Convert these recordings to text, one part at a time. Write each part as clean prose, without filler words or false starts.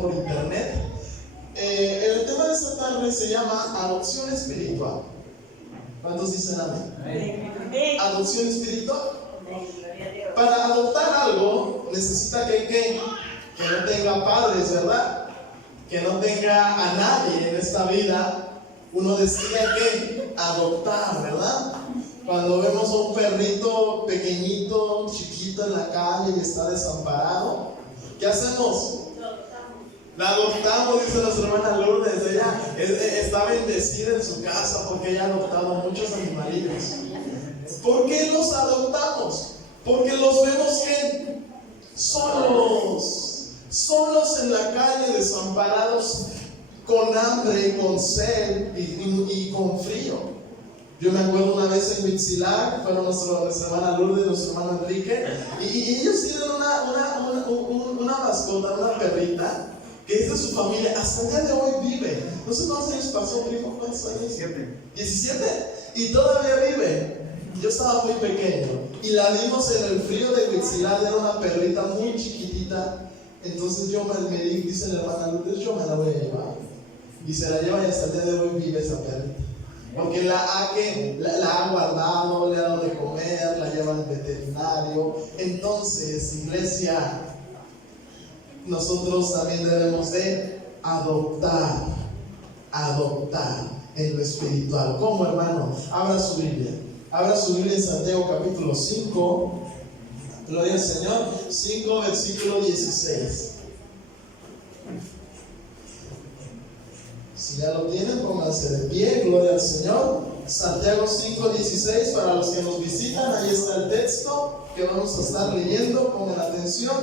por internet. El tema de esta tarde se llama adopción espiritual. ¿Cuántos dicen amén? Adopción espiritual. Para adoptar algo necesita que no tenga padres, ¿verdad? Que no tenga a nadie en esta vida. Uno decide que adoptar, ¿verdad? Cuando vemos a un perrito pequeñito, chiquito en la calle y está desamparado, ¿qué hacemos? La adoptamos, dice nuestra hermana Lourdes. Ella está bendecida en su casa porque ella ha adoptado muchos animalitos. ¿Por qué los adoptamos? Porque los vemos que solos en la calle, desamparados, con hambre, con sed y con frío. Yo me acuerdo una vez en Huitzilac, fueron nuestra hermana Lourdes y nuestro hermano Enrique, y ellos tienen una mascota, una perrita, que es de su familia, hasta el día de hoy vive. No sé cuántos años pasó, primo, ¿cuántos años? 17. Y todavía vive. Yo estaba muy pequeño y la vimos en el frío de Huitzilac, era una perrita muy chiquitita. Entonces yo me dice la hermana Lourdes, yo me la voy a llevar. Y se la lleva y hasta el día de hoy vive esa perrita. Porque la ha guardado, le ha dado de comer, la lleva al veterinario. Entonces, iglesia, nosotros también debemos de adoptar en lo espiritual. ¿Cómo, hermano? Abra su Biblia en Santiago capítulo 5. Gloria al Señor. 5 versículo 16. Si ya lo tienen, pónganse de pie. Gloria al Señor. Santiago 5:16. Para los que nos visitan, ahí está el texto que vamos a estar leyendo. Pongan atención.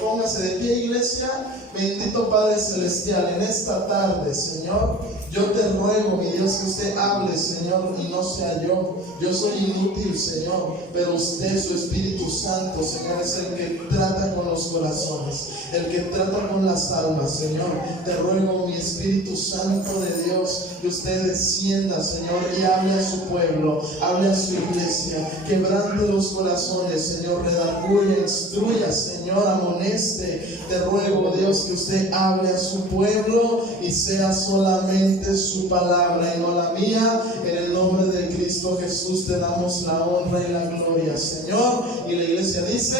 Póngase de pie, iglesia. Bendito Padre Celestial, en esta tarde, Señor, yo te ruego, mi Dios, que usted hable, Señor, y no sea yo. Yo soy inútil, Señor, pero usted, su Espíritu Santo, Señor, es el que trata con los corazones, el que trata con las almas, Señor. Te ruego, mi Espíritu Santo de Dios, que usted descienda, Señor, y hable a su pueblo, hable a su iglesia, quebrante los corazones, Señor, redarguya, instruya, Señor, amoneste. Te ruego, Dios, que usted hable a su pueblo y sea solamente su palabra y no la mía. En el nombre de Cristo Jesús te damos la honra y la gloria, Señor. Y la iglesia dice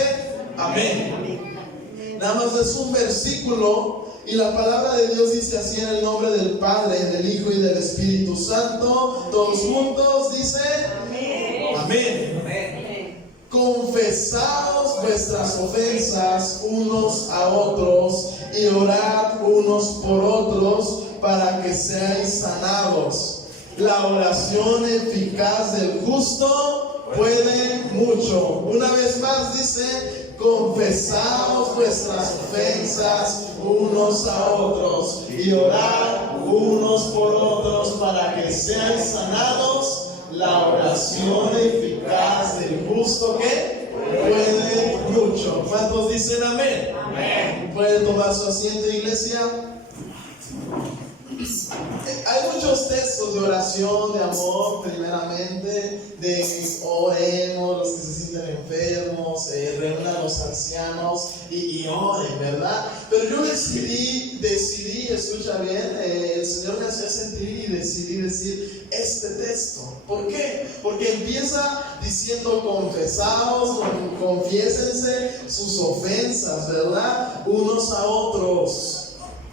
amén. Nada más es un versículo y la palabra de Dios dice así, en el nombre del Padre, del Hijo y del Espíritu Santo. Todos juntos dice amén. Confesaos vuestras ofensas unos a otros y orad unos por otros para que seáis sanados. La oración eficaz del justo puede mucho. Una vez más dice, confesaos vuestras ofensas unos a otros y orad unos por otros para que seáis sanados. La oración eficaz del justo que puede mucho. ¿Cuántos dicen amén? Amén. ¿Puede tomar su asiento, iglesia? Hay muchos textos de oración, de amor, primeramente, de oremos, los que se sienten enfermos, reúnan a los ancianos y oren, ¿verdad? Pero yo decidí, escucha bien, el Señor me hacía sentir y decidí decir este texto. ¿Por qué? Porque empieza diciendo confesaos, confiésense sus ofensas, ¿verdad? Unos a otros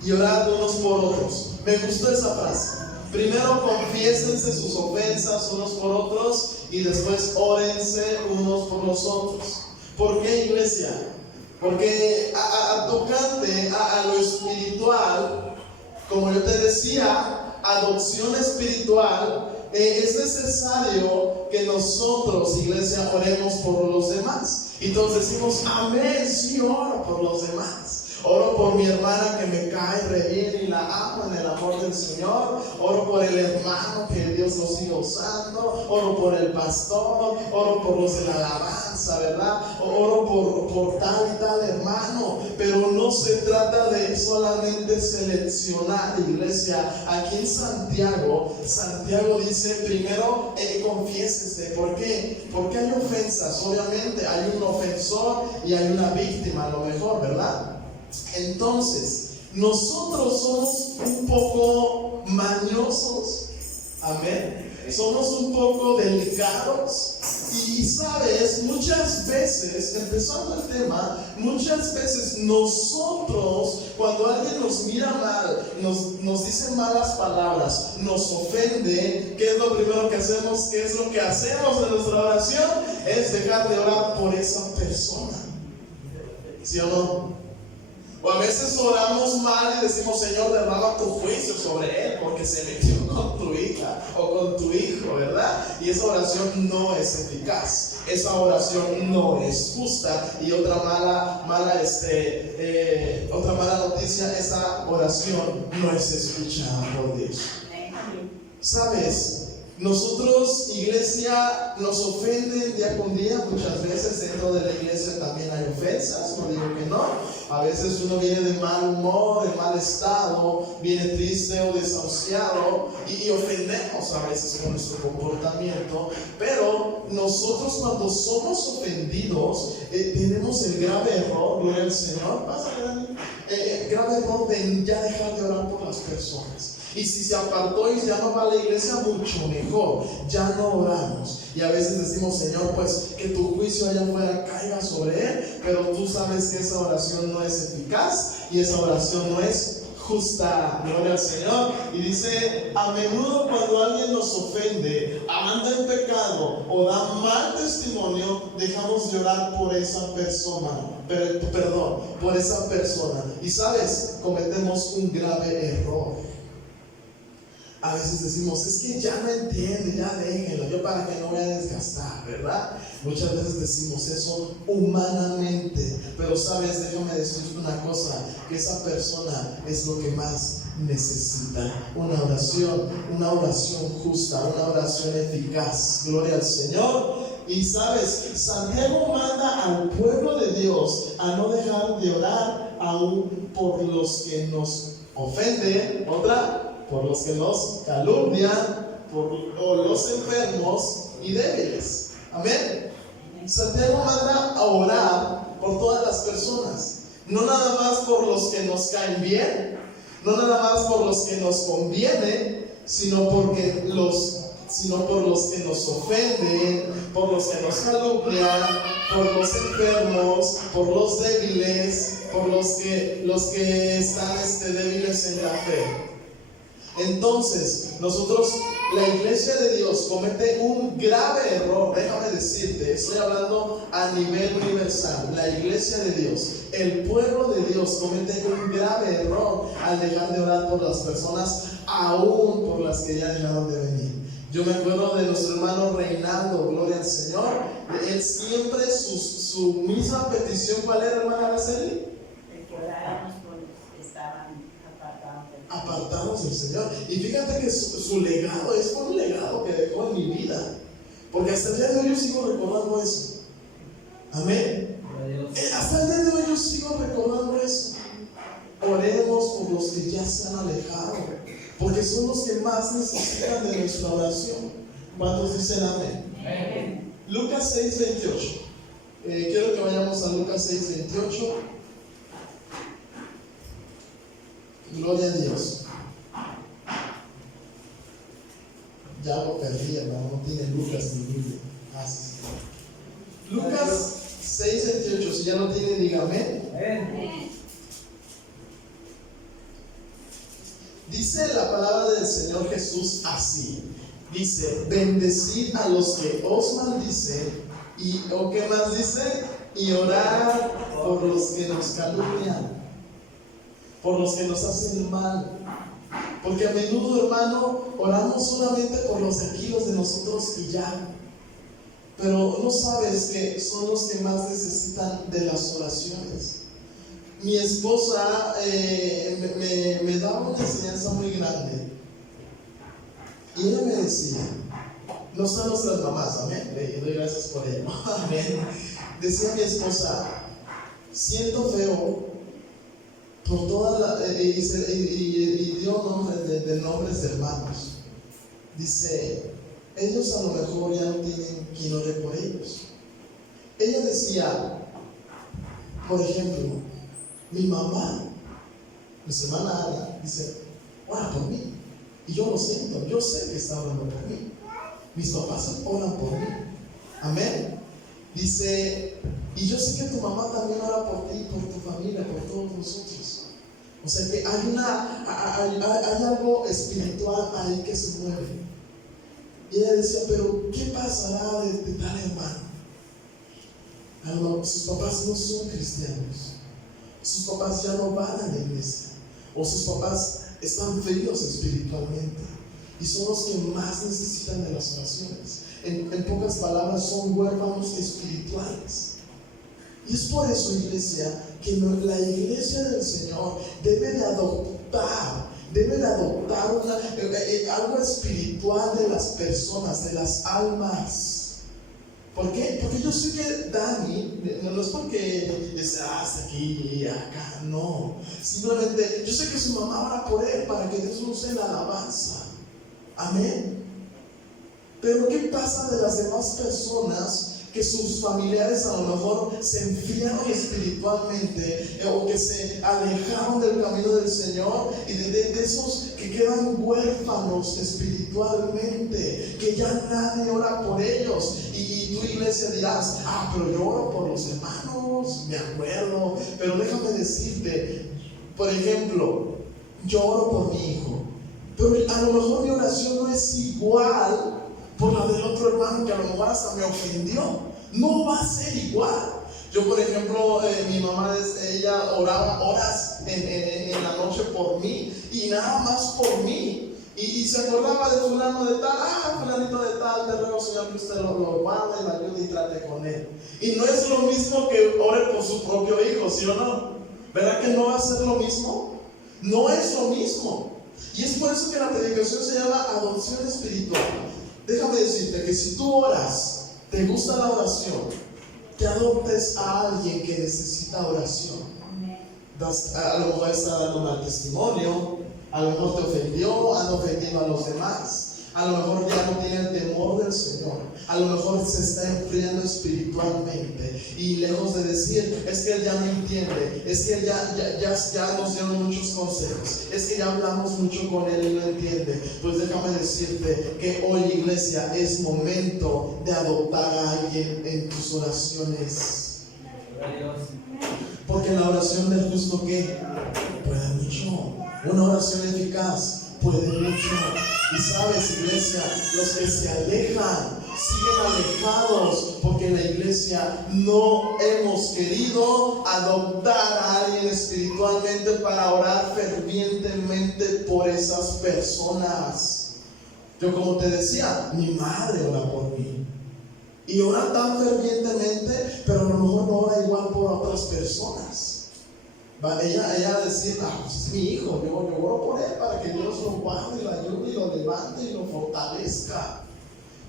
y orad unos por otros. Me gustó esa frase. Primero confiésense sus ofensas unos por otros y después órense unos por los otros. ¿Por qué, iglesia? Porque tocante a lo espiritual, como yo te decía, adopción espiritual, es necesario que nosotros, iglesia, oremos por los demás. Y todos decimos amén, sí, oro por los demás. Oro por mi hermana que me cae re bien y la amo en el amor del Señor. Oro por el hermano que Dios lo siga usando. Oro por el pastor. Oro por los de la alabanza, ¿verdad? Oro por tal y tal hermano. Pero no se trata de solamente seleccionar, iglesia. Aquí en Santiago dice primero confiésese. ¿Por qué? Porque hay ofensas. Obviamente hay un ofensor y hay una víctima, a lo mejor, ¿verdad? Entonces, nosotros somos un poco mañosos, amén. Somos un poco delicados y sabes, muchas veces, empezando el tema, muchas veces nosotros, cuando alguien nos mira mal, nos dice malas palabras, nos ofende, ¿qué es lo primero que hacemos? ¿Qué es lo que hacemos en nuestra oración? Es dejar de orar por esa persona, ¿sí o no? O a veces oramos mal y decimos, Señor, derrama tu juicio sobre él porque se metió con tu hija o con tu hijo, ¿verdad? Y esa oración no es eficaz, esa oración no es justa. Y otra mala noticia, esa oración no es escuchada por Dios. ¿Sabes? Nosotros, iglesia, nos ofenden día con día. Muchas veces dentro de la iglesia también hay ofensas, no digo que no. A veces uno viene de mal humor, de mal estado, viene triste o desahuciado y ofendemos a veces con nuestro comportamiento. Pero nosotros, cuando somos ofendidos, tenemos el grave error, gloria al Señor, grave error de ya dejar de orar por las personas. Y si se apartó y ya no va a la iglesia, mucho mejor, ya no oramos. Y a veces decimos, Señor, pues que tu juicio allá afuera caiga sobre él, pero tú sabes que esa oración no es eficaz y esa oración no es justa, gloria al Señor. Y dice, a menudo cuando alguien nos ofende, anda en pecado o da mal testimonio, dejamos de orar por esa persona, por esa persona. Y sabes, cometemos un grave error. A veces decimos, es que ya no entiende, ya déjenlo, yo para que no voy a desgastar, ¿verdad? Muchas veces decimos eso humanamente, pero sabes, déjame decirte una cosa, que esa persona es lo que más necesita, una oración justa, una oración eficaz, gloria al Señor. Y sabes, Santiago manda al pueblo de Dios a no dejar de orar aún por los que nos ofenden, por los que nos calumnian, o los enfermos y débiles. Amén. Santiago manda a orar por todas las personas, no nada más por los que nos caen bien, no nada más por los que nos conviene, sino por los que nos ofenden, por los que nos calumnian, por los enfermos, por los débiles, por los que están débiles en la fe. Entonces, la iglesia de Dios comete un grave error. Déjame decirte, estoy hablando a nivel universal. La iglesia de Dios, el pueblo de Dios comete un grave error al dejar de orar por las personas, aún por las que ya dejaron de venir. Yo me acuerdo de nuestro hermano Reinaldo, gloria al Señor. Él siempre, su misma petición, ¿cuál era, hermana Araceli? Que oráramos por los que estaban apartados del Señor. Y fíjate que su legado es un legado que dejó en mi vida, porque hasta el día de hoy yo sigo recordando eso. Amén. Hasta el día de hoy yo sigo recordando eso. Oremos por los que ya se han alejado, porque son los que más necesitan de nuestra oración. ¿Cuántos dicen amén? Amén. Lucas 6:28. Quiero que vayamos a Lucas 6:28. Gloria a Dios. Ya lo perdí, hermano. No tiene Lucas ni Biblia. Lucas 6:28. Si ya lo tiene, dígame. Dice la palabra del Señor Jesús así. Dice, bendecid a los que os maldicen. ¿O qué más dice? Y orar por los que nos calumnian, por los que nos hacen mal. Porque a menudo, hermano, oramos solamente por los de aquí, los de nosotros y ya. Pero no sabes que son los que más necesitan de las oraciones. Mi esposa me daba una enseñanza muy grande. Y ella me decía, no son nuestras mamás, amén, le doy gracias por ello, amén. Decía mi esposa, siento feo por toda y dio nombres de nombres de hermanos. Dice, ellos a lo mejor ya no tienen quien ore por ellos. Ella decía, por ejemplo, mi mamá nuestra hermana Ana, dice, ora por mí. Y yo lo siento, yo sé que está orando por mí. Mis papás oran por mí. Amén. Dice, y yo sé que tu mamá también ora por ti, por tu familia, por todos nosotros. O sea que hay algo espiritual ahí que se mueve. Y ella decía, pero ¿qué pasará de tal hermano? Sus papás no son cristianos. Sus papás ya no van a la iglesia. O sus papás están fríos espiritualmente. Y son los que más necesitan de las oraciones. En pocas palabras, son huérfanos espirituales. Y es por eso, iglesia, que la iglesia del Señor debe de adoptar algo espiritual de las personas, de las almas. ¿Por qué? Porque yo sé que Dani, no es porque hasta aquí y acá, no. Simplemente, yo sé que su mamá ora por él para que Dios use la alabanza. Amén. Pero ¿qué pasa de las demás personas que sus familiares a lo mejor se enfriaron espiritualmente o que se alejaron del camino del Señor, y de esos que quedan huérfanos espiritualmente, que ya nadie ora por ellos? Y tu iglesia dirás, pero yo oro por los hermanos, me acuerdo. Pero déjame decirte, por ejemplo, yo oro por mi hijo, pero a lo mejor mi oración no es igual por la del otro hermano que a lo mejor hasta me ofendió. No va a ser igual. Yo, por ejemplo, mi mamá, ella oraba horas en la noche por mí, y nada más por mí. Y se acordaba de fulano de tal, fulanito de tal, te ruego, Señor, que usted lo guarde y lo ayude y trate con él. Y no es lo mismo que ore por su propio hijo, ¿sí o no? ¿Verdad que no va a ser lo mismo? No es lo mismo. Y es por eso que la predicación se llama adopción espiritual. Déjame decirte que si tú oras, te gusta la oración, que adoptes a alguien que necesita oración. A lo mejor está dando mal testimonio, a lo mejor te ofendió, han ofendido a los demás, a lo mejor ya no tiene el temor del Señor, a lo mejor se está enfriando espiritualmente, y lejos de decir, es que él ya no entiende, es que él ya nos dio muchos consejos, es que ya hablamos mucho con él y no entiende. Pues déjame decirte que hoy, iglesia, es momento de adoptar a alguien en tus oraciones. Porque la oración del justo, ¿qué? Puede mucho. Una oración eficaz puede mucho. Y sabes, iglesia, los que se alejan siguen alejados porque en la iglesia no hemos querido adoptar a alguien espiritualmente para orar fervientemente por esas personas. Yo, como te decía, mi madre ora por mí y ora tan fervientemente, pero a lo mejor no ora igual por otras personas. Ella decir, pues es mi hijo, yo oro por él para que Dios lo guarde, lo ayude, y lo levante y lo fortalezca.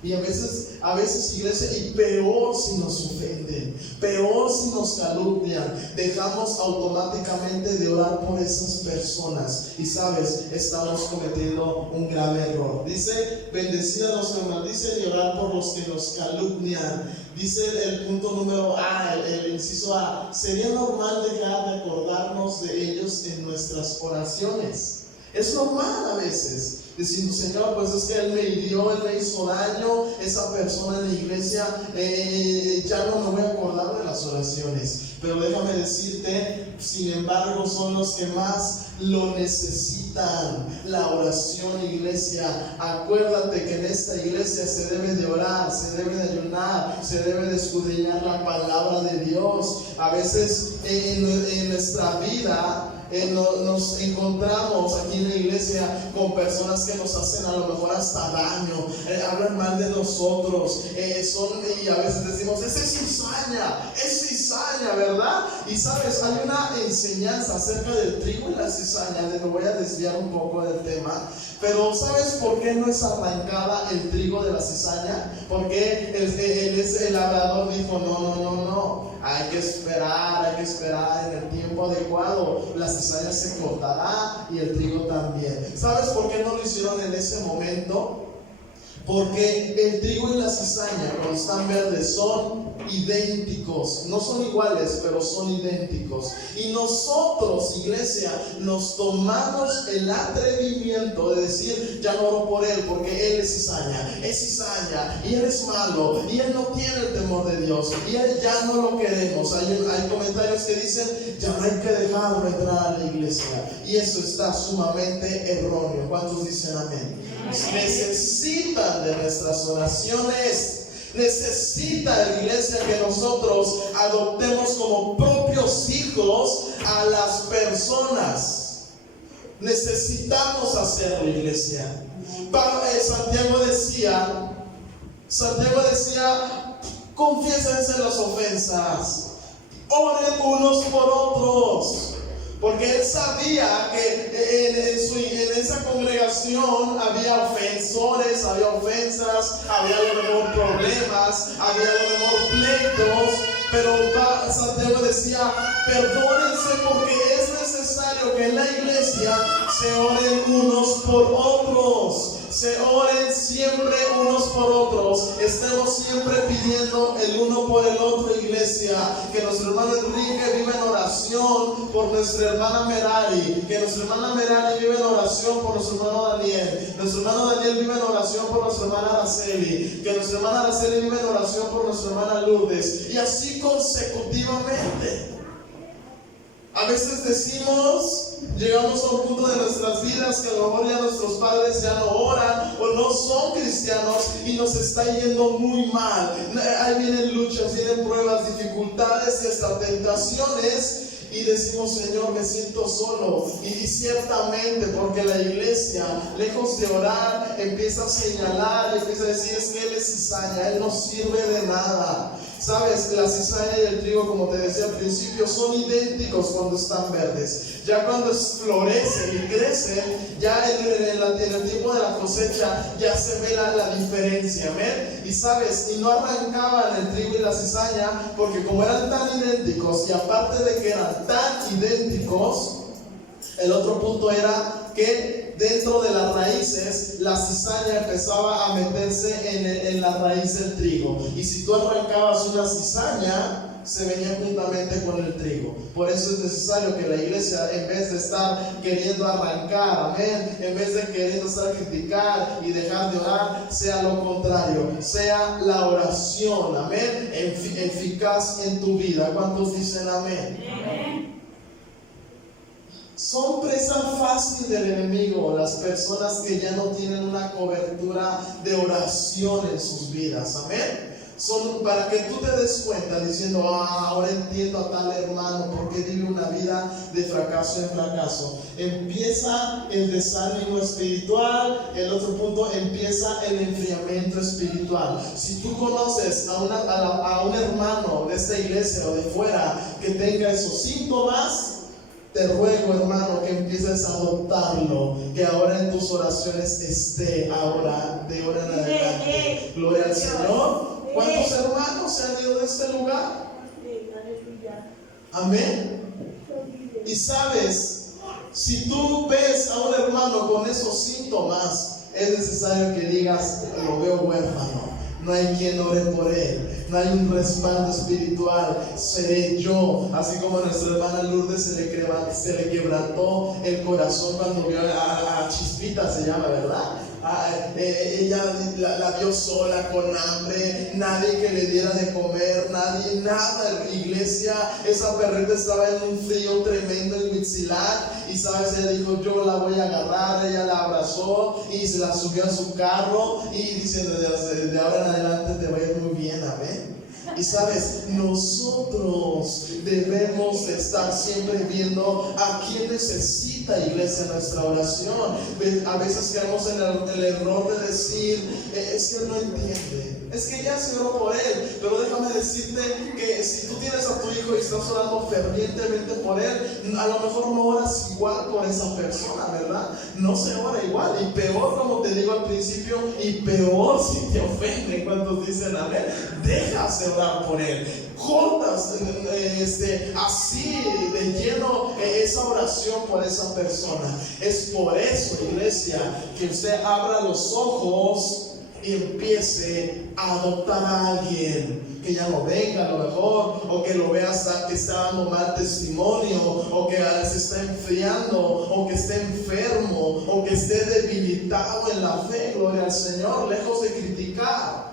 Y a veces, iglesia, y peor si nos ofenden, peor si nos calumnian, dejamos automáticamente de orar por esas personas. Y sabes, estamos cometiendo un grave error. Dice, bendecid a los que maldicen y orar por los que nos calumnian. Dice el punto número A, el inciso A, sería normal dejar de acordarnos de ellos en nuestras oraciones. Es normal a veces diciendo, Señor, pues es que él me hirió, él me hizo daño, esa persona en la iglesia, ya no me voy a acordar de las oraciones. Pero déjame decirte, sin embargo, son los que más lo necesitan, la oración, iglesia. Acuérdate que en esta iglesia se debe de orar, se debe de ayunar, se debe de escudriñar la palabra de Dios. A veces en nuestra vida nos encontramos aquí en la iglesia con personas que nos hacen a lo mejor hasta daño, hablan mal de nosotros, y a veces decimos, ese es cizaña, ¿verdad? Y sabes, hay una enseñanza acerca del trigo y la cizaña, me voy a desviar un poco del tema, pero ¿sabes por qué no es arrancada el trigo de la cizaña? Porque el labrador dijo, no, hay que esperar en el tiempo adecuado, la cizaña se cortará y el trigo también. ¿Sabes por qué no lo hicieron en ese momento? Porque el trigo y la cizaña cizaña, cuando están verdes, son idénticos. No son iguales, pero son idénticos. Y nosotros, iglesia, nos tomamos el atrevimiento de decir: ya no oro por él porque él es cizaña, y él es malo, y él no tiene el temor de Dios, y él ya no lo queremos. Hay comentarios que dicen: ya no hay que dejarlo entrar a la iglesia, y eso está sumamente erróneo. ¿Cuántos dicen amén? Necesitan de nuestras oraciones. Necesita la iglesia que nosotros adoptemos como propios hijos a las personas. Necesitamos hacerlo, iglesia. Santiago decía: confiésense las ofensas, oren unos por otros. Porque él sabía que en esa congregación había ofensores, había ofensas, había a lo mejor problemas, había a lo mejor pleitos. Pero Santiago decía: perdónense, porque es necesario que en la iglesia se oren unos por otros. Se oren siempre unos por otros. Estemos siempre pidiendo el uno por el otro, iglesia. Que nuestro hermano Enrique viva en oración por nuestra hermana Merari. Que nuestra hermana Merari viva en oración por nuestro hermano Daniel. Nuestro hermano Daniel viva en oración por nuestra hermana Araceli. Que nuestra hermana Araceli viva en oración por nuestra hermana Lourdes. Y así consecutivamente. A veces llegamos a un punto de nuestras vidas que a lo mejor ya nuestros padres ya no oran o no son cristianos y nos está yendo muy mal. Ahí vienen luchas, vienen pruebas, dificultades y hasta tentaciones. Y decimos: Señor, me siento solo. Y ciertamente, porque la iglesia, lejos de orar, empieza a señalar, empieza a decir: es que él es cizaña, él no sirve de nada. Sabes, la cizaña y el trigo, como te decía al principio, son idénticos cuando están verdes. Ya cuando florecen y crecen, ya en el tiempo de la cosecha, ya se ve la diferencia. ¿Amén? Y sabes, y no arrancaban el trigo y la cizaña, porque como eran tan idénticos, y aparte de que eran tan idénticos, el otro punto era que dentro de las raíces la cizaña empezaba a meterse en la raíz del trigo, y si tú arrancabas una cizaña, se venía juntamente con el trigo. Por eso es necesario que la iglesia, en vez de estar queriendo arrancar, amén, en vez de queriendo estar criticar y dejar de orar, sea lo contrario, sea la oración, amén, eficaz en tu vida. ¿Cuántos dicen amén? Amén. Son presa fácil del enemigo las personas que ya no tienen una cobertura de oración en sus vidas. Amén. Son para que tú te des cuenta diciendo: ahora entiendo a tal hermano porque vive una vida de fracaso en fracaso. Empieza el desánimo espiritual. El otro punto, empieza el enfriamiento espiritual. Si tú conoces a un hermano de esta iglesia o de fuera que tenga esos síntomas, te ruego, hermano, que empieces a adoptarlo, que ahora en tus oraciones esté, ahora, de ahora en adelante. Gloria al Señor. ¿Cuántos hermanos se han ido de este lugar? Amén. Y sabes, si tú ves a un hermano con esos síntomas, es necesario que digas: lo veo huérfano, no hay quien ore por él, no hay un respaldo espiritual, seré yo. Así como a nuestra hermana Lourdes se le quebrantó el corazón cuando vio a Chispita, se llama, ¿verdad? Ella la vio sola, con hambre, nadie que le diera de comer, nada, iglesia. Esa perrita estaba en un frío tremendo en Huitzilac, y sabes, ella dijo: yo la voy a agarrar. Ella la abrazó y se la subió a su carro, y dice: de ahora en adelante te va a ir muy bien, amén. Y sabes, nosotros debemos de estar siempre viendo a quién necesita, iglesia, nuestra oración. A veces caemos en el error de decir: es que él no entiende, es que ya se oró por él. Pero déjame decirte que si tú tienes a tu hijo y estás orando fervientemente por él, a lo mejor no oras igual por esa persona, ¿verdad? No se ora igual, y peor, como te digo al principio, y peor si te ofenden. Cuando dicen amén, dejas de orar por él, cortas así de lleno esa oración por esa persona. Es por eso, iglesia, que usted abra los ojos y empiece a adoptar a alguien que ya no venga a lo mejor, o que lo veas que está dando mal testimonio, o que se está enfriando, o que esté enfermo, o que esté debilitado en la fe, gloria al Señor, lejos de criticar,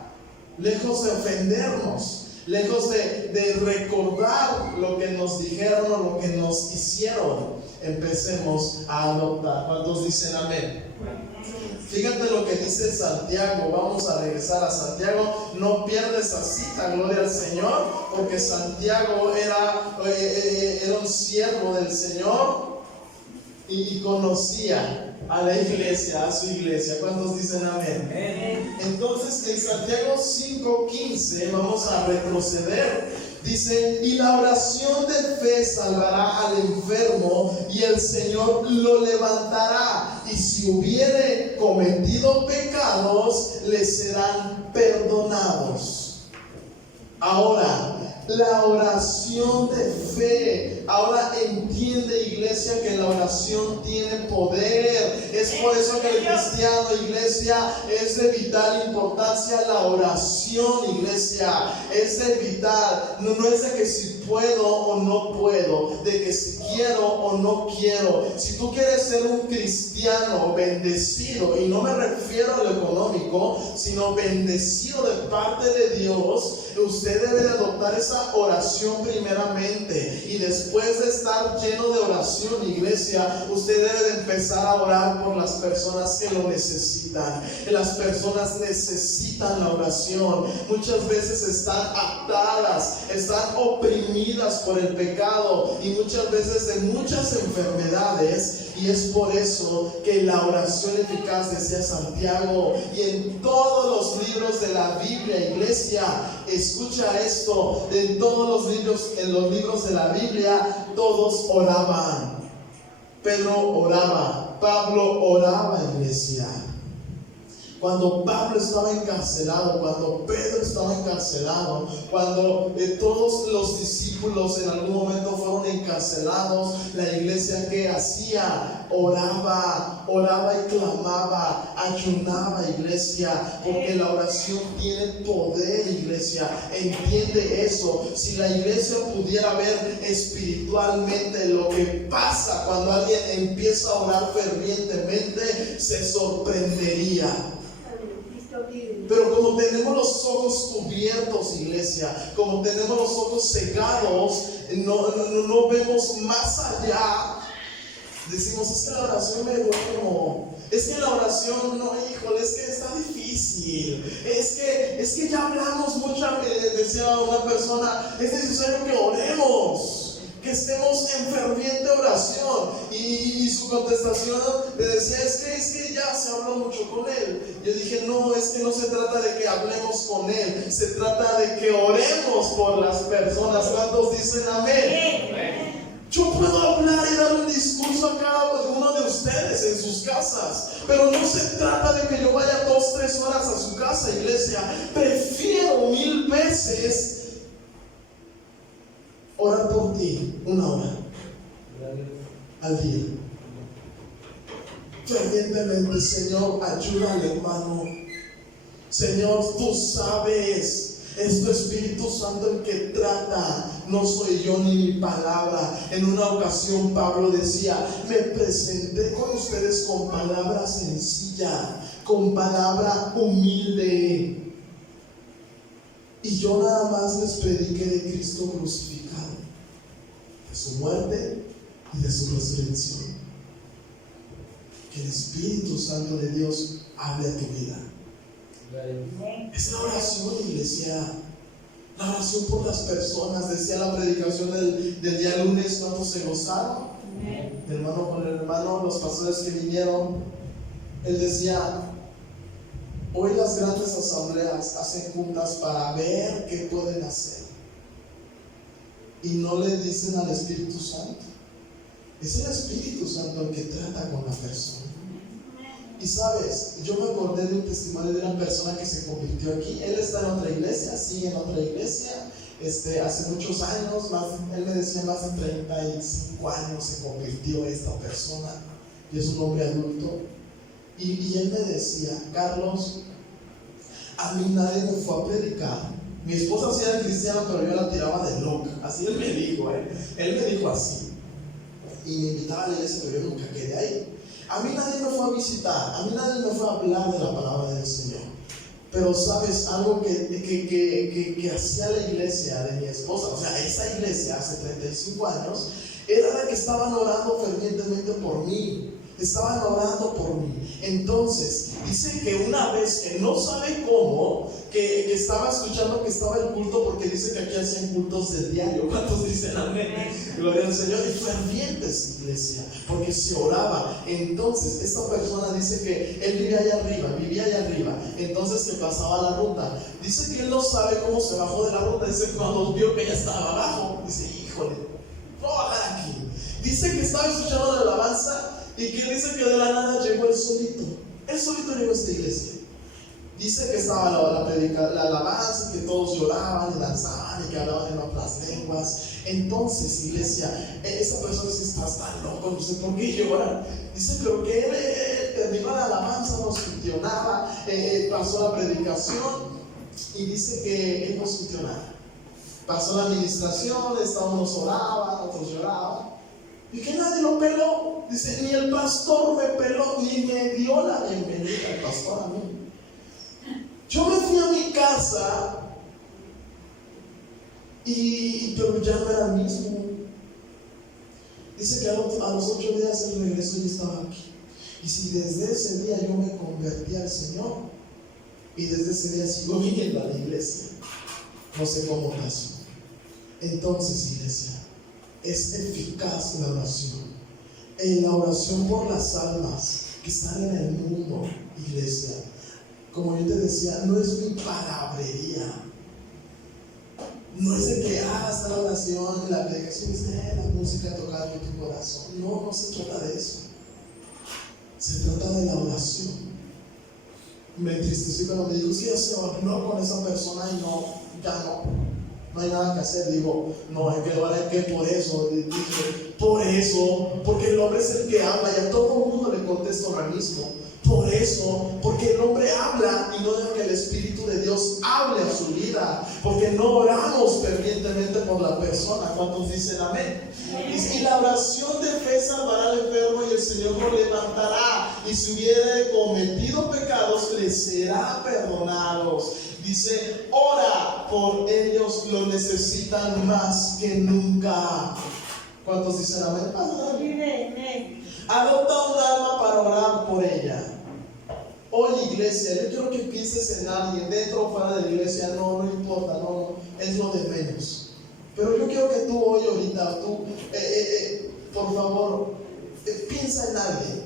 lejos de ofendernos, lejos de recordar lo que nos dijeron o lo que nos hicieron, empecemos a adoptar. ¿Cuántos dicen amén? Fíjate lo que dice Santiago. Vamos a regresar a Santiago. No pierdes esa cita, gloria al Señor, porque Santiago era un siervo del Señor y conocía a la iglesia, a su iglesia. ¿Cuántos dicen amén? Entonces en Santiago 5:15 vamos a retroceder. Dice: y la oración de fe salvará al enfermo, y el Señor lo levantará, y si hubiere cometido pecados, le serán perdonados. Ahora, la oración de fe. Ahora entiende, iglesia, que la oración tiene poder. Es por eso que el cristiano, iglesia, es de vital importancia la oración, iglesia. Es de vital. No es de que si puedo o no puedo, de que si quiero o no quiero. Si tú quieres ser un cristiano bendecido, y no me refiero a lo económico, sino bendecido de parte de Dios, usted debe de adoptar esa oración primeramente, y después de estar lleno de oración, iglesia, usted debe de empezar a orar por las personas que lo necesitan. Las personas necesitan la oración. Muchas veces están atadas, están oprimidas por el pecado, y muchas veces de muchas enfermedades. Y es por eso que la oración eficaz, decía Santiago, y en todos los libros de la Biblia, iglesia, escucha esto, en todos los libros, en los libros de la Biblia, todos oraban. Pedro oraba, Pablo oraba, iglesia. Cuando Pablo estaba encarcelado, cuando Pedro estaba encarcelado, cuando todos los discípulos en algún momento fueron encarcelados, la iglesia, ¿qué hacía? Oraba y clamaba, ayunaba, iglesia, porque la oración tiene poder, iglesia. Entiende eso. Si la iglesia pudiera ver espiritualmente lo que pasa cuando alguien empieza a orar fervientemente, se sorprendería. Pero como tenemos los ojos cubiertos, iglesia, como tenemos los ojos cegados, no vemos más allá. Decimos: es que la oración me duele, es que la oración, no, híjole, es que está difícil, es que ya hablamos mucho. Decía una persona: es necesario que oremos, que estemos en ferviente oración. Y su contestación me decía: es que ya se habló mucho con él. Yo dije: no, es que no se trata de que hablemos con él, se trata de que oremos por las personas. ¿Cuántos dicen amén? Yo puedo hablar y dar un discurso a cada uno de ustedes en sus casas, pero no se trata de que yo vaya 2-3 horas a su casa, iglesia. Prefiero 1000 veces orar por ti 1 hora al día. Fervientemente: Señor, ayuda al hermano. Señor, tú sabes. Es tu Espíritu Santo el que trata, no soy yo ni mi palabra. En una ocasión Pablo decía: me presenté con ustedes con palabra sencilla, con palabra humilde, y yo nada más les prediqué de Cristo crucificado, de su muerte y de su resurrección. Que el Espíritu Santo de Dios hable a tu vida. Es la oración, iglesia. La oración por las personas. Decía la predicación del día lunes: ¿cuántos se gozaron? Hermano con el hermano, los pastores que vinieron. Él decía: hoy las grandes asambleas hacen juntas para ver qué pueden hacer, y no le dicen al Espíritu Santo. Es el Espíritu Santo el que trata con la persona. Y sabes, yo me acordé de un testimonio de una persona que se convirtió aquí. Él está en otra iglesia, sigue en otra iglesia. Hace muchos años, él me decía, más de 35 años se convirtió esta persona, y es un hombre adulto. Y él me decía: Carlos, a mí nadie me fue a predicar. Mi esposa sí era cristiana, pero yo la tiraba de loca. Así él me dijo, él me dijo así. Y me invitaba a la iglesia, pero yo nunca quedé ahí. A mí nadie me fue a visitar, a mí nadie me fue a hablar de la palabra del Señor. Pero sabes, algo que hacía la iglesia de mi esposa, o sea, esa iglesia hace 35 años, era la que estaban orando fervientemente por mí. Estaban orando por mí. Entonces, dice que una vez, que no sabe cómo, que estaba escuchando que estaba el culto, porque dice que aquí hacían cultos de diario. ¿Cuántos dicen amén? Gloria al Señor. Y fervientes, iglesia, porque se oraba. Entonces, esta persona dice que él vivía allá arriba. Entonces, que pasaba la ruta. Dice que él no sabe cómo se bajó de la ruta. Dice que cuando vio que ella estaba abajo, dice, híjole, no voy a bajar aquí. Dice que estaba escuchando la alabanza. Y que dice que de la nada llegó él solito. Él solito llegó a esta iglesia. Dice que estaba la alabanza, que todos lloraban y danzaban y que hablaban en otras lenguas. Entonces, iglesia, esa persona dice, estás tan loco, no sé por qué lloran. Dice, pero que él terminó la alabanza, no sintió nada, pasó la predicación y dice que él no sintió nada. Pasó la administración, unos oraban, otros lloraban. Y que nadie lo peló. Dice, ni el pastor me peló, ni me dio la bienvenida el pastor a mí. Yo me fui a mi casa pero ya no era el mismo. Dice que a los 8 días él regresó y estaba aquí. Y si desde ese día yo me convertí al Señor, y desde ese día sigo viniendo a la iglesia, no sé cómo pasó. Entonces, iglesia, es eficaz la oración. La oración por las almas que están en el mundo, iglesia. Como yo te decía, no es mi palabrería. No es de que está la oración, la predicación, la música tocando en tu corazón. No, no se trata de eso. Se trata de la oración. Me entristecí cuando me dijo, sí, Señor, no con esa persona y ya no hay nada que hacer. Digo, no, es que ahora es que por eso, dije, por eso, porque el hombre es el que habla y a todo el mundo le contesto ahora mismo. Por eso, porque el hombre habla y no deja que el Espíritu de Dios hable a su vida, porque no oramos fervientemente por la persona. ¿Cuántos dicen amén? Y la oración de fe salvará al enfermo y el Señor lo levantará, y si hubiere cometido pecados les será perdonados. Dice, ora por ellos, lo necesitan más que nunca. ¿Cuántos dicen amén? Adopta un alma para orar por ella. Hoy, iglesia, yo quiero que pienses en alguien, dentro o fuera de la iglesia, no importa, no, es lo de menos. Pero yo quiero que tú hoy, ahorita, por favor, piensa en alguien.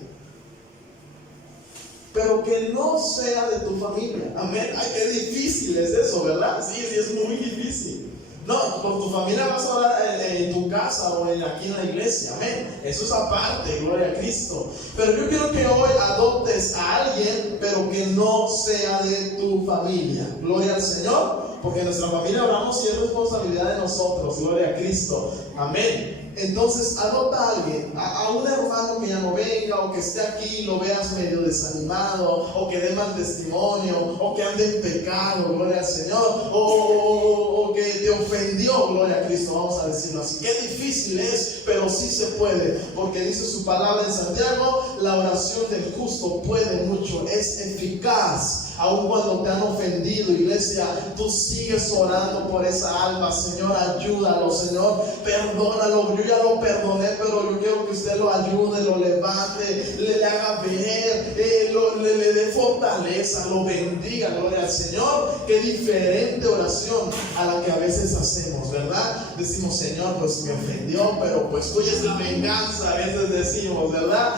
Pero que no sea de tu familia. Amén. Ay, qué difícil es eso, ¿verdad? Sí, es muy difícil. No, por tu familia vas a orar en tu casa o aquí en la iglesia. Amén. Eso es aparte, gloria a Cristo. Pero yo quiero que hoy adoptes a alguien, pero que no sea de tu familia. Gloria al Señor. Porque en nuestra familia hablamos y es responsabilidad de nosotros. Gloria a Cristo. Amén. Entonces adopta a alguien, a un hermano que ya no venga, o que esté aquí y lo veas medio desanimado, o que dé mal testimonio, o que ande en pecado, gloria al Señor, o que te ofendió, gloria a Cristo, vamos a decirlo así. Qué difícil es, pero sí se puede, porque dice su palabra en Santiago, la oración del justo puede mucho, es eficaz. Aun cuando te han ofendido, iglesia, tú sigues orando por esa alma. Señor, ayúdalo, Señor, perdónalo. Yo ya lo perdoné, pero yo quiero que usted lo ayude, lo levante, le haga ver, le dé fortaleza, lo bendiga, gloria al Señor. Qué diferente oración a la que a veces hacemos, ¿verdad? Decimos, Señor, pues me ofendió, pero pues tuya es la venganza, a veces decimos, ¿verdad?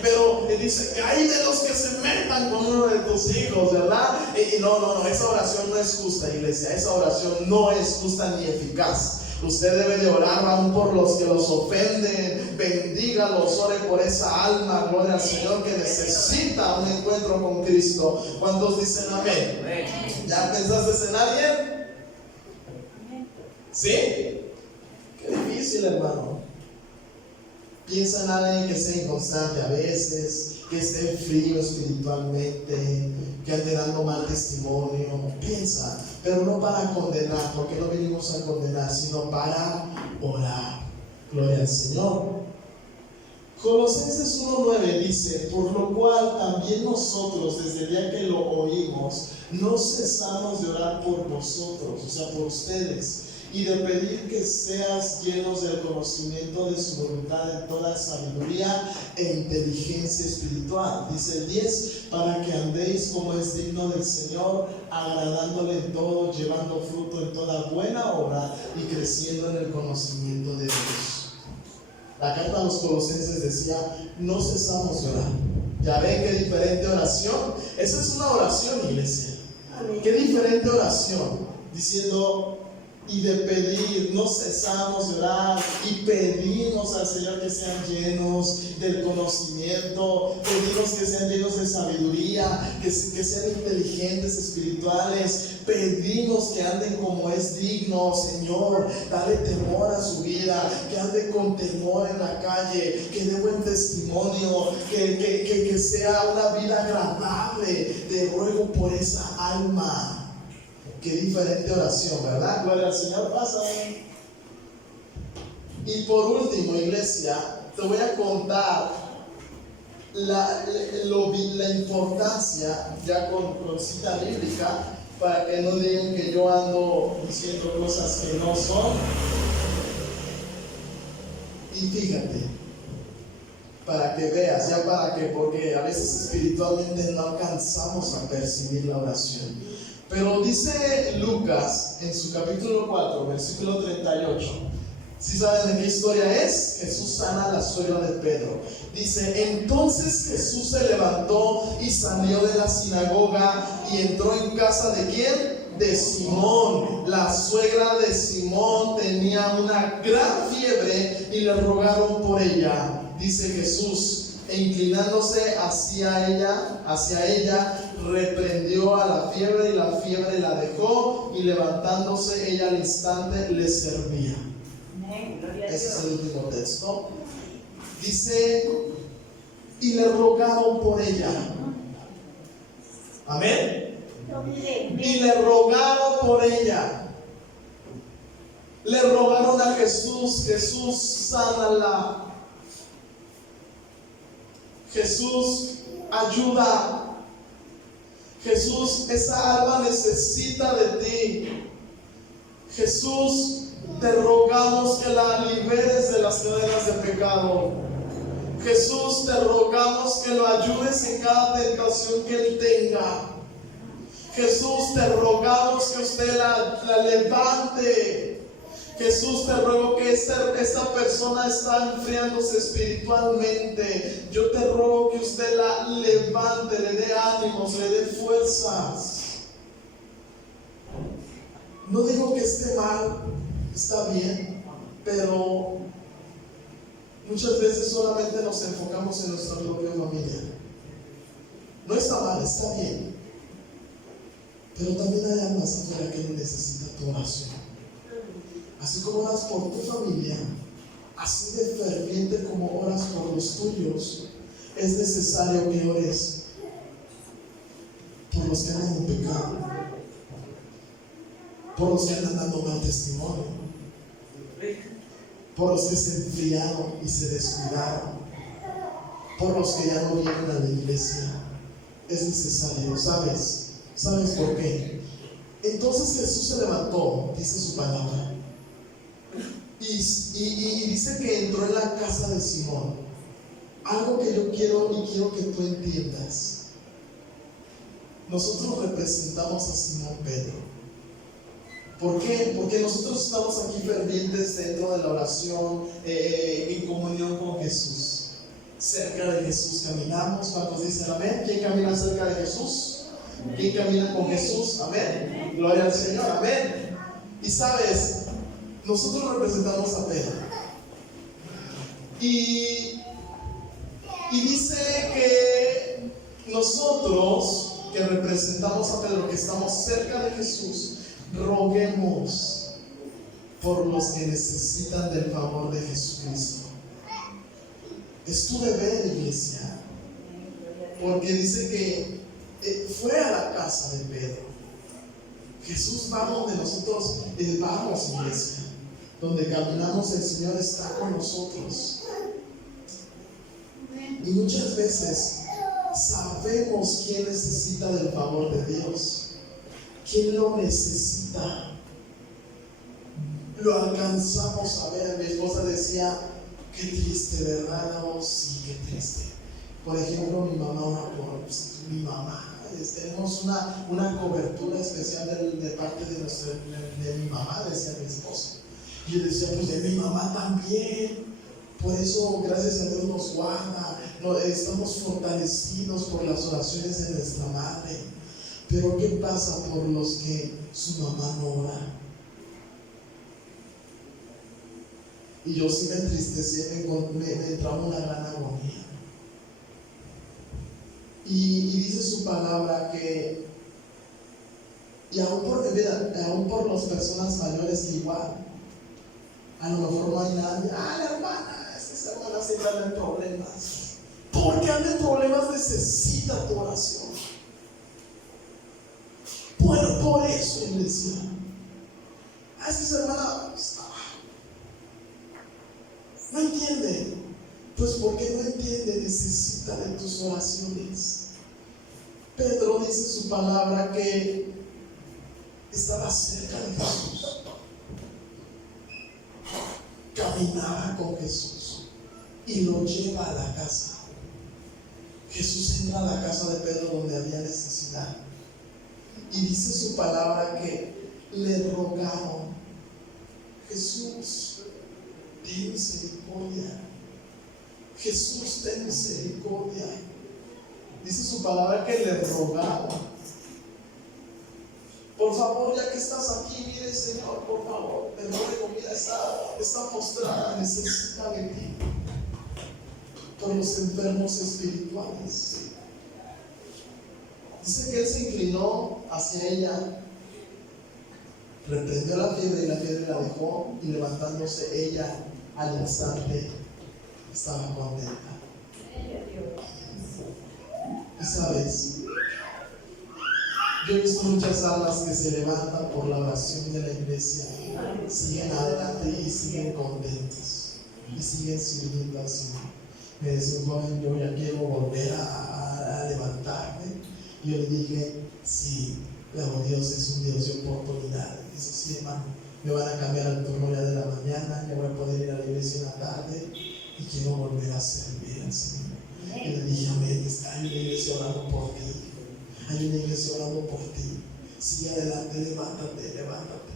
Pero dice, hay de los que se metan con uno de tus hijos, ¿verdad? Y no, esa oración no es justa, iglesia. Esa oración no es justa ni eficaz. Usted debe de orar aún por los que los ofenden, bendígalos, ore por esa alma, gloria al Señor, que necesita un encuentro con Cristo. ¿Cuántos dicen amén? ¿Ya pensaste en alguien? ¿Sí? Qué difícil, hermano. Piensa en alguien que sea inconstante a veces, que esté frío espiritualmente, que ande dando mal testimonio. Piensa, pero no para condenar, porque no venimos a condenar, sino para orar. Gloria al Señor. Colosenses 1:9 dice: por lo cual también nosotros, desde el día que lo oímos, no cesamos de orar por vosotros, o sea, por ustedes, y de pedir que seas llenos del conocimiento de su voluntad en toda sabiduría e inteligencia espiritual. Dice el 10: para que andéis como es digno del Señor, agradándole en todo, llevando fruto en toda buena obra y creciendo en el conocimiento de Dios. La carta a los Colosenses decía: no cesamos de orar. Ya ven qué diferente oración. Esa es una oración, iglesia. Qué diferente oración. Diciendo: y de pedir, no cesamos de orar y pedimos al Señor que sean llenos del conocimiento, pedimos que sean llenos de sabiduría, que sean inteligentes espirituales, pedimos que anden como es digno. Señor, dale temor a su vida, que ande con temor en la calle, que dé buen testimonio, que sea una vida agradable. Te ruego por esa alma. Qué diferente oración, ¿verdad? Gloria al Señor. Pasa. Y por último, iglesia, te voy a contar la importancia, ya con cita bíblica, para que no digan que yo ando diciendo cosas que no son. Y fíjate, para que veas, ya para que, porque a veces espiritualmente no alcanzamos a percibir la oración. Pero dice Lucas en su capítulo 4, versículo 38. ¿Sí saben de qué historia es? Jesús sana a la suegra de Pedro. Dice: entonces Jesús se levantó y salió de la sinagoga y entró en casa ¿de quién? De Simón. La suegra de Simón tenía una gran fiebre y le rogaron por ella. Dice Jesús: e inclinándose hacia ella, reprendió a la fiebre y la fiebre la dejó, y levantándose ella al instante le servía. Ese es el último texto. Dice: y le rogaron por ella. Amén. Y le rogaron por ella. Le rogaron a Jesús: Jesús, sánala. Jesús, ayuda. Jesús, esa alma necesita de ti. Jesús, te rogamos que la liberes de las cadenas de pecado. Jesús, te rogamos que lo ayudes en cada tentación que él tenga. Jesús, te rogamos que usted la levante. Jesús, te ruego que esta persona está enfriándose espiritualmente. Yo te ruego que usted la levante, le dé ánimos, le dé fuerzas. No digo que esté mal, está bien, pero muchas veces solamente nos enfocamos en nuestra propia familia. No está mal, está bien, pero también hay almas afuera que necesitan tu oración. Así como oras por tu familia, así de ferviente como oras por los tuyos, es necesario que ores por los que andan en pecado, por los que andan dando mal testimonio, por los que se enfriaron y se descuidaron, por los que ya no vienen a la iglesia. Es necesario, ¿sabes por qué? Entonces Jesús se levantó, dice su palabra, y dice que entró en la casa de Simón. Algo que yo quiero que tú entiendas: nosotros representamos a Simón Pedro. ¿Por qué? Porque nosotros estamos aquí fervientes dentro de la oración, en comunión con Jesús, cerca de Jesús caminamos. ¿Cuántos dicen amén? ¿Quién camina cerca de Jesús? ¿Quién camina con Jesús? Amén. Gloria al Señor, amén. Y sabes, nosotros representamos a Pedro. Y dice que nosotros que representamos a Pedro, que estamos cerca de Jesús, roguemos por los que necesitan del favor de Jesucristo. Es tu deber, iglesia. porque dice que fue a la casa de Pedro. Jesús va donde nosotros vamos, iglesia. Donde caminamos, el Señor está con nosotros. Y muchas veces sabemos quién necesita del favor de Dios, quién lo necesita. Lo alcanzamos a ver. Mi esposa decía, qué triste, ¿verdad? Oh, sí, qué triste. Por ejemplo, mi mamá, tenemos una cobertura especial de parte de mi mamá, decía mi esposa. Y yo decía, pues de mi mamá también. Por eso, gracias a Dios nos guarda, estamos fortalecidos por las oraciones de nuestra madre. Pero ¿qué pasa por los que su mamá no ora? Y yo sí me entristecí, me entraba una gran agonía. Y dice su palabra que, y aún por las personas mayores igual, a lo mejor no hay nadie. La hermana, esa hermana siempre anda en problemas. Porque anda en problemas, necesita tu oración. Por eso, iglesia. Esa hermana no entiende. Pues porque no entiende, necesita de tus oraciones. Pedro dice su palabra que estaba cerca de Jesús. Caminaba con Jesús y lo lleva a la casa. Jesús entra a la casa de Pedro donde había necesidad. Y dice su palabra que le rogaron: Jesús, ten misericordia. Jesús, ten misericordia. Dice su palabra que le rogaron: por favor, ya que estás aquí, mire, Señor, por favor, te ruego, mira, esta postrada necesita de ti. Por los enfermos espirituales. Dice que él se inclinó hacia ella, reprendió la fiebre y la fiebre la dejó, y levantándose ella al instante estaba contenta. Y sabes, yo he visto muchas almas que se levantan por la oración de la iglesia, siguen adelante y siguen contentos y siguen sirviendo al Señor. Me decía un joven: yo ya quiero volver a levantarme. Y yo le dije: sí, pero Dios es un Dios de oportunidad. Dice: sí, hermano, me van a cambiar el turno ya de la mañana, ya voy a poder ir a la iglesia en la tarde y quiero volver a servir al Señor. Y le dije: amén, hay una iglesia orando por ti. Hay una iglesia orando por ti. Sigue adelante, levántate, levántate.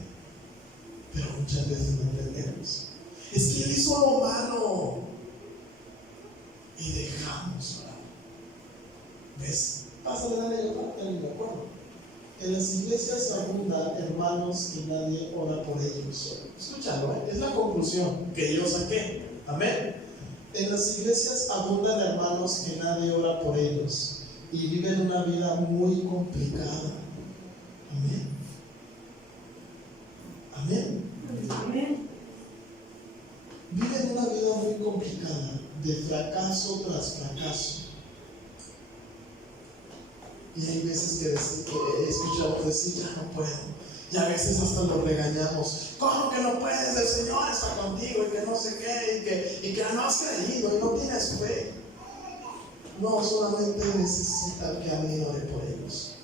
Pero muchas veces no entendemos. Es que él hizo lo malo y dejamos orar. ¿Ves? Pásale, dale, yo ni me acuerdo. En las iglesias abundan hermanos y nadie ora por ellos. Escúchalo, es la conclusión que yo saqué. Amén. En las iglesias abundan hermanos que nadie ora por ellos y viven una vida muy complicada. Amén. Amén. Amén. Viven una vida muy complicada, de fracaso tras fracaso. Y hay veces que he escuchado decir: ya no puedo. Y a veces hasta lo regañamos: ¿cómo que no puedes? El Señor está contigo, y que no sé qué, y que no has creído y no tienes fe. No, solamente necesitan que alguien ore por ellos.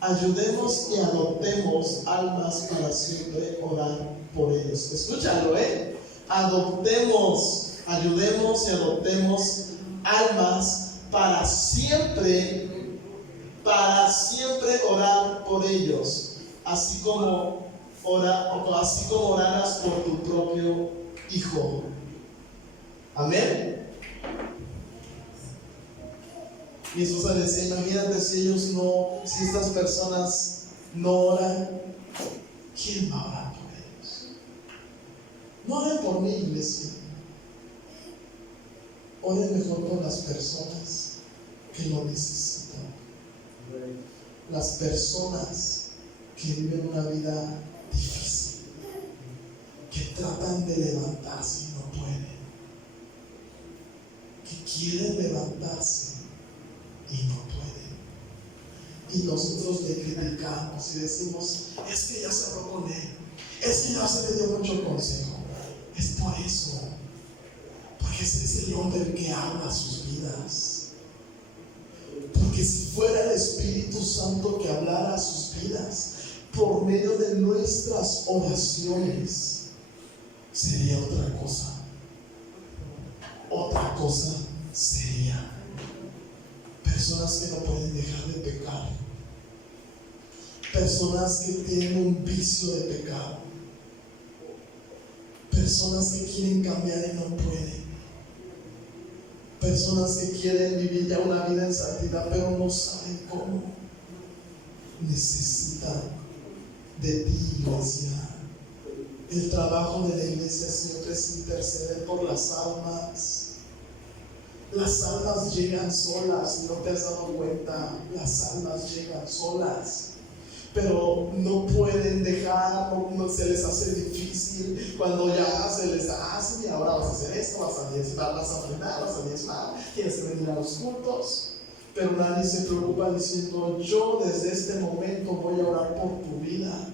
Ayudemos y adoptemos almas para siempre orar por ellos. Escúchalo, Adoptemos, ayudemos y adoptemos almas para siempre orar por ellos, así como orarás por tu propio hijo. Amén. Mi esposa decía: imagínate si estas personas no oran, ¿quién va a orar por ellos? No oren por mí, iglesia. Oren mejor por las personas que lo necesitan. Las personas que viven una vida difícil, que tratan de levantarse y no pueden, que quieren levantarse y no pueden. Y nosotros le criticamos y decimos, es que ya se habló con él, es que ya se le dio mucho consejo. Es por eso, porque es el hombre el que habla sus vidas. Porque si fuera el Espíritu Santo que hablara sus vidas por medio de nuestras oraciones, sería otra cosa. Otra cosa sería personas que no pueden dejar de pecar, personas que tienen un vicio de pecado, personas que quieren cambiar y no pueden, personas que quieren vivir ya una vida en santidad pero no saben cómo. Necesitan de ti, iglesia. El trabajo de la iglesia siempre es interceder por las almas. Las almas llegan solas, ¿no te has dado cuenta? Las almas llegan solas, pero no pueden dejar, no se les hace difícil. Cuando ya se les hace, y ahora vas a hacer esto, vas a diezmar, vas a ofrendar, vas a diezmar, tienes que venir a los cultos. Pero nadie se preocupa diciendo, yo desde este momento voy a orar por tu vida.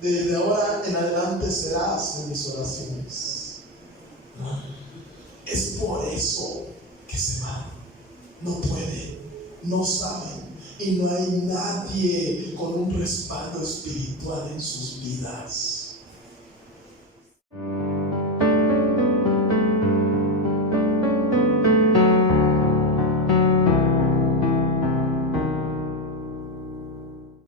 Desde ahora en adelante serás en mis oraciones. Es por eso que se van. No pueden, no saben. Y no hay nadie con un respaldo espiritual en sus vidas.